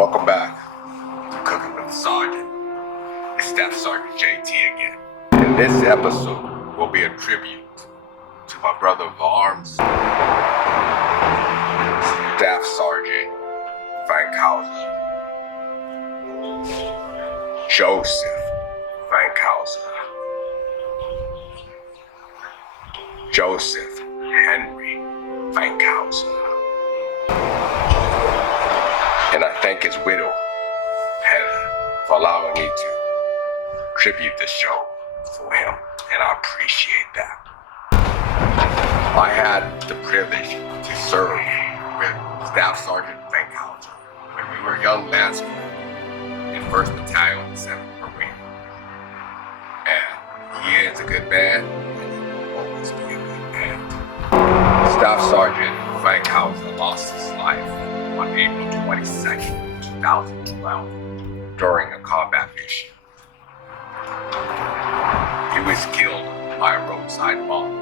Welcome back to Cooking with the Sergeant. It's Staff Sergeant Jay Thi again. And this episode will be a tribute to my brother of arms, Staff Sergeant Fankhauser. Joseph Fankhauser. Joseph Henry Fankhauser. And I thank his widow, Heather, for allowing me to tribute this show for him, and I appreciate that. I had the privilege to serve with Staff Sergeant Fankhauser when we were young lads in 1st Battalion, 7th Marine. And he is a good man, and he will always be a good man. Staff Sergeant Fankhauser lost his life on April 22nd, 2012, during a combat mission. He was killed by a roadside bomb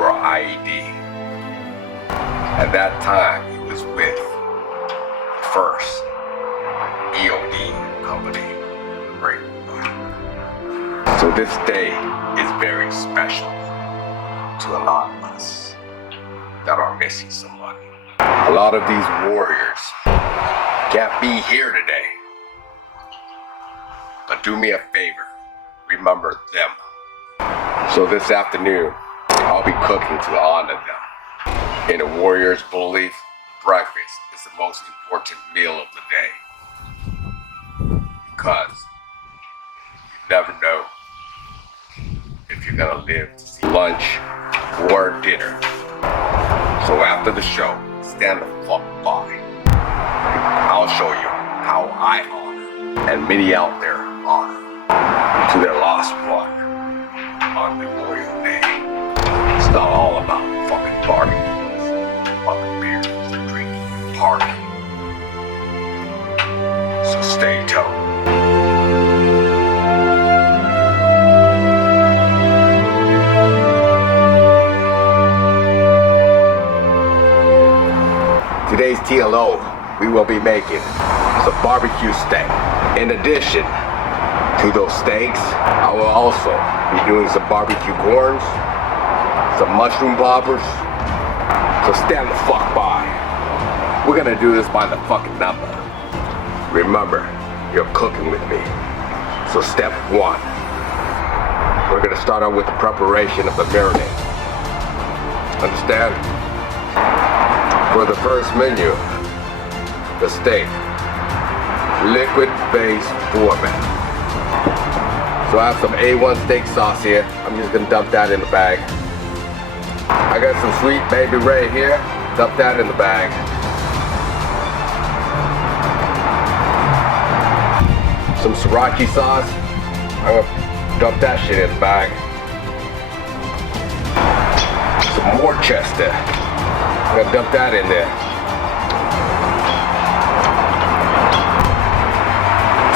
or IED. At that time, he was with the 1st EOD company, the Marine Corps. So this day is very special to a lot of us that are missing somebody. A lot of these warriors can't be here today. But do me a favor, remember them. So this afternoon, I'll be cooking to honor them. In a warrior's belief, breakfast is the most important meal of the day. Because you never know if you're gonna live to see lunch or dinner. So after the show, stand the fuck by. I'll show you how I honor, and many out there honor, to their lost one on Memorial Day. It's not all about fucking barbecues, fucking beers, and drinking, and partying. So stay tuned. Today's TLO, we will be making some barbecue steak. In addition to those steaks, I will also be doing some barbecue corns, some mushroom bobbers. So stand the fuck by. We're gonna do this by the fucking number. Remember, you're cooking with me. So step 1, we're gonna start out with the preparation of the marinade. Understand? For the first menu, the steak, liquid-based format. So I have some A1 steak sauce here. I'm just gonna dump that in the bag. I got some Sweet Baby Ray here. Dump that in the bag. Some sriracha sauce. I'm gonna dump that shit in the bag. Some Worcester. I'm gonna dump that in there.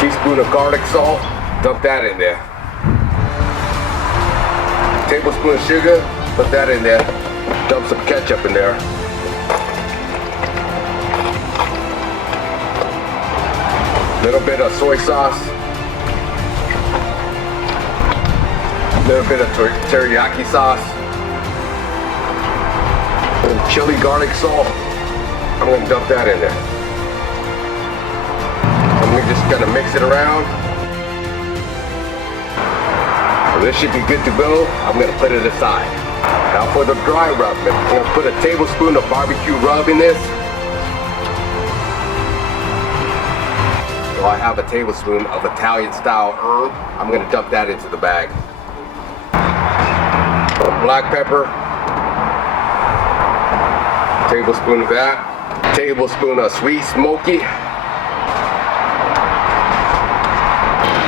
Teaspoon of garlic salt, dump that in there. Tablespoon of sugar, put that in there. Dump some ketchup in there. Little bit of soy sauce. Little bit of teriyaki sauce. Some chili garlic salt. I'm gonna dump that in there. I'm just gonna mix it around. So this should be good to go. I'm gonna put it aside. Now for the dry rub, I'm gonna put a tablespoon of barbecue rub in this. So I have a tablespoon of Italian style herb. I'm gonna dump that into the bag. Some black pepper. Tablespoon of that. Tablespoon of sweet smoky.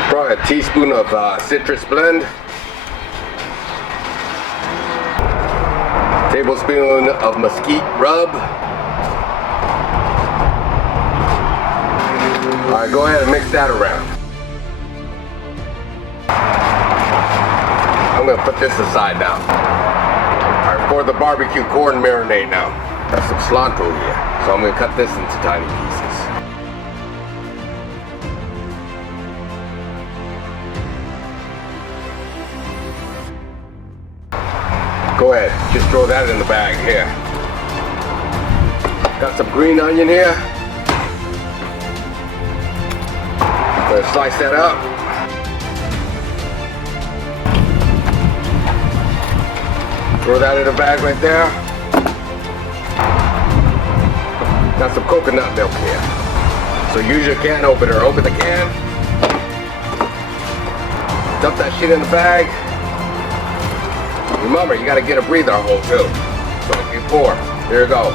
Probably a teaspoon of citrus blend. Tablespoon of mesquite rub. Alright, go ahead and mix that around. I'm gonna put this aside now. Alright, for the barbecue corn marinade now. Got some cilantro here, so I'm gonna cut this into tiny pieces. Go ahead, just throw that in the bag here. Got some green onion here. Gonna slice that up. Throw that in the bag right there. Got some coconut milk here. So use your can opener. Open the can. Dump that shit in the bag. Remember, you gotta get a breather hole too. So if you pour, here it goes.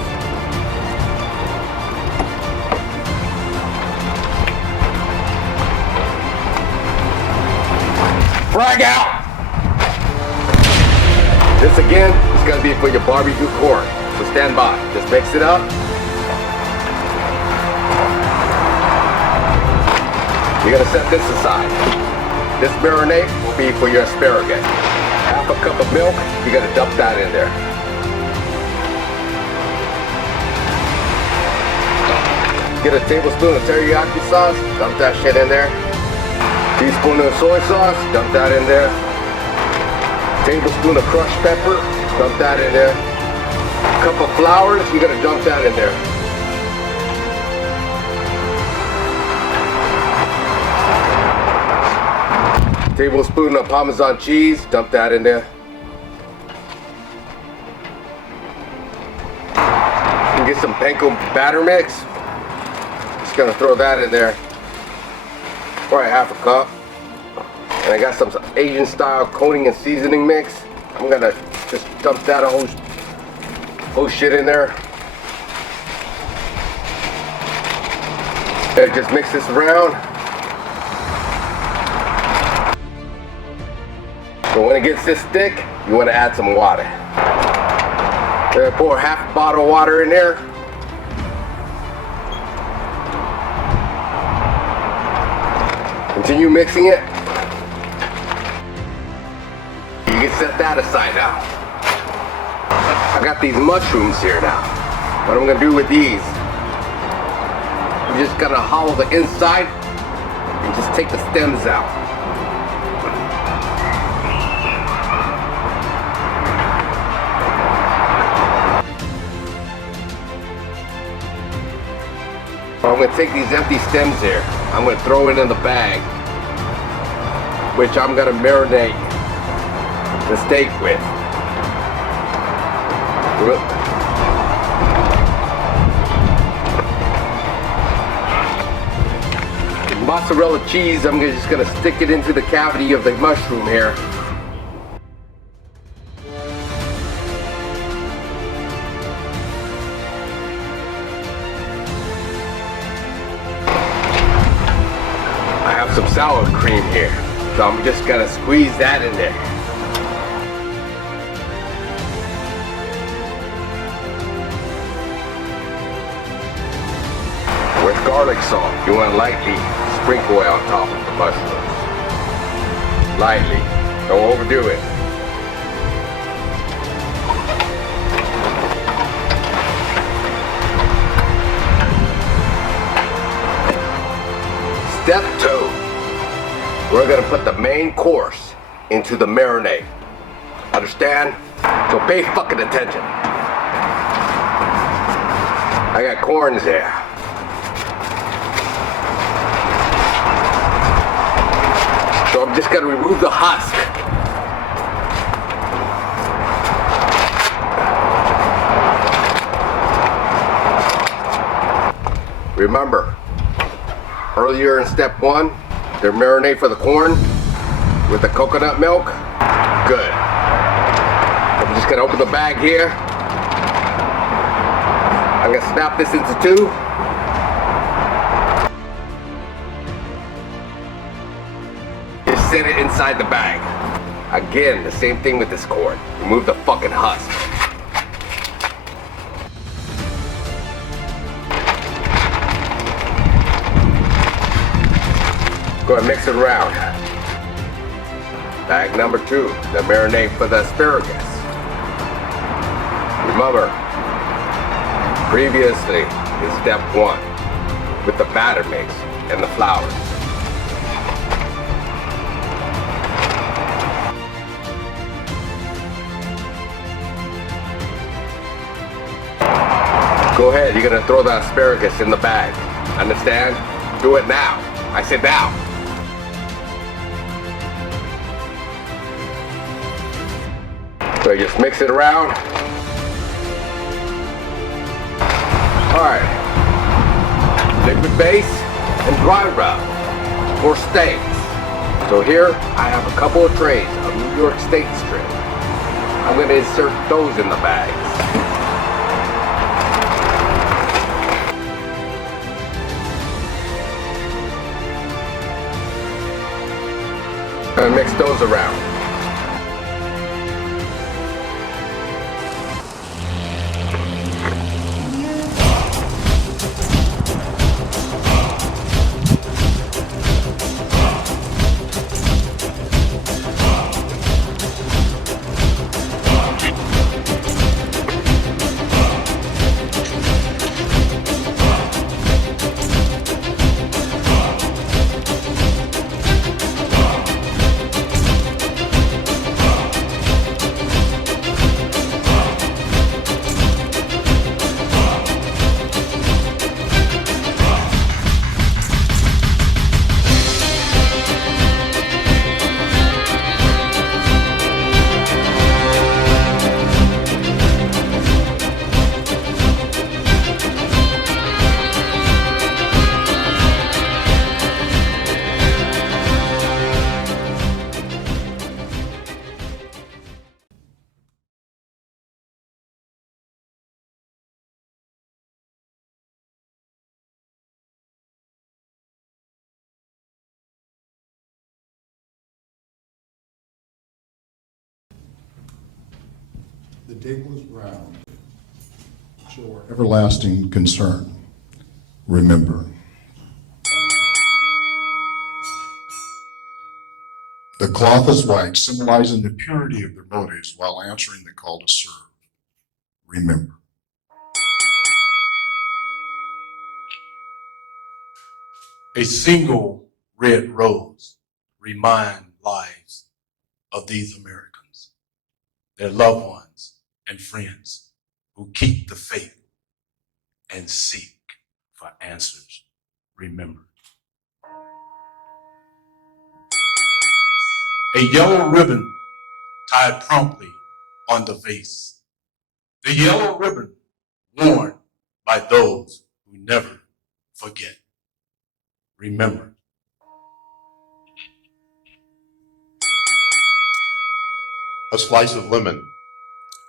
Frag out! This again is gonna be for your barbecue corn. So stand by. Just mix it up. You're gonna set this aside. This marinade will be for your asparagus. Half a cup of milk, you're gonna dump that in there. Get a tablespoon of teriyaki sauce, dump that shit in there. Teaspoon of soy sauce, dump that in there. Tablespoon of crushed pepper, dump that in there. Cup of flour, you're gonna dump that in there. Tablespoon of Parmesan cheese, dump that in there. You can get some panko batter mix. Just gonna throw that in there. Probably half a cup. And I got some Asian style coating and seasoning mix. I'm gonna just dump that whole shit in there. And just mix this around. So when it gets this thick, you want to add some water. Pour half a bottle of water in there. Continue mixing it. You can set that aside now. I got these mushrooms here now. What I'm gonna do with these, I'm just gonna hollow the inside and just take the stems out. I'm going to take these empty stems here. I'm going to throw it in the bag, which I'm going to marinate the steak with. Mozzarella cheese, I'm just going to stick it into the cavity of the mushroom here. Some sour cream here, so I'm just gonna squeeze that in there. With garlic salt, you want to lightly sprinkle it on top of the mushrooms. Lightly, don't overdo it. Step 2. We're gonna put the main course into the marinade. Understand? So pay fucking attention. I got corns there. So I'm just gonna remove the husk. Remember, earlier in step 1, the marinade for the corn with the coconut milk. Good. I'm just gonna open the bag here. I'm gonna snap this into 2. Just set it inside the bag. Again, the same thing with this corn. Remove the fucking husk. Go ahead and mix it around. Bag number 2, the marinade for the asparagus. Remember, previously in step 1, with the batter mix and the flour. Go ahead, you're gonna throw the asparagus in the bag. Understand? Do it now. I said now. So you just mix it around. Alright. Liquid base and dry rub for steaks. So here I have a couple of trays of New York steak strip. I'm gonna insert those in the bags. And mix those around. The dig was round. Show our everlasting concern. Remember. The cloth is white, symbolizing the purity of their motives while answering the call to serve. Remember. A single red rose remind lives of these Americans, their loved ones and friends who keep the faith and seek for answers. Remember. A yellow ribbon tied promptly on the vase. The yellow ribbon worn by those who never forget. Remember. A slice of lemon,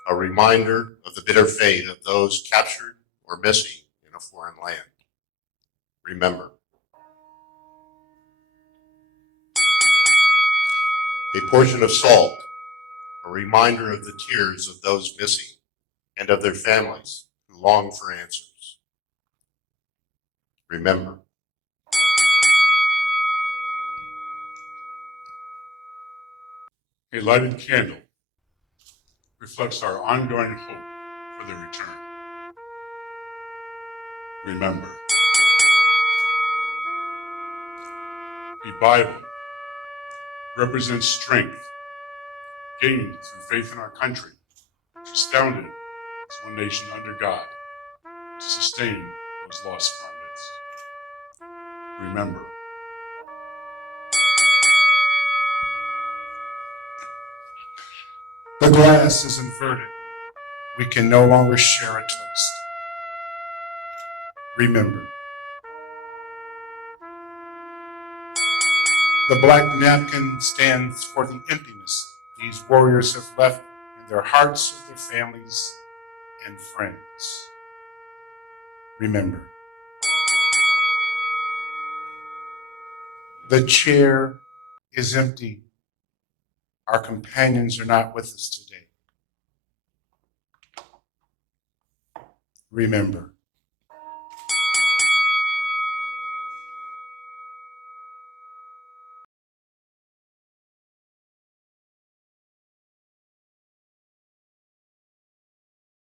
a reminder of the bitter fate of those captured or missing in a foreign land. Remember. A portion of salt, a reminder of the tears of those missing and of their families who long for answers. Remember. A lighted candle reflects our ongoing hope for their return. Remember. A Bible represents strength gained through faith in our country, which was founded as one nation under God to sustain those lost from our midst. Remember. The glass is inverted. We can no longer share a toast. Remember. The black napkin stands for the emptiness these warriors have left in their hearts of their families and friends. Remember. The chair is empty. Our companions are not with us today. Remember.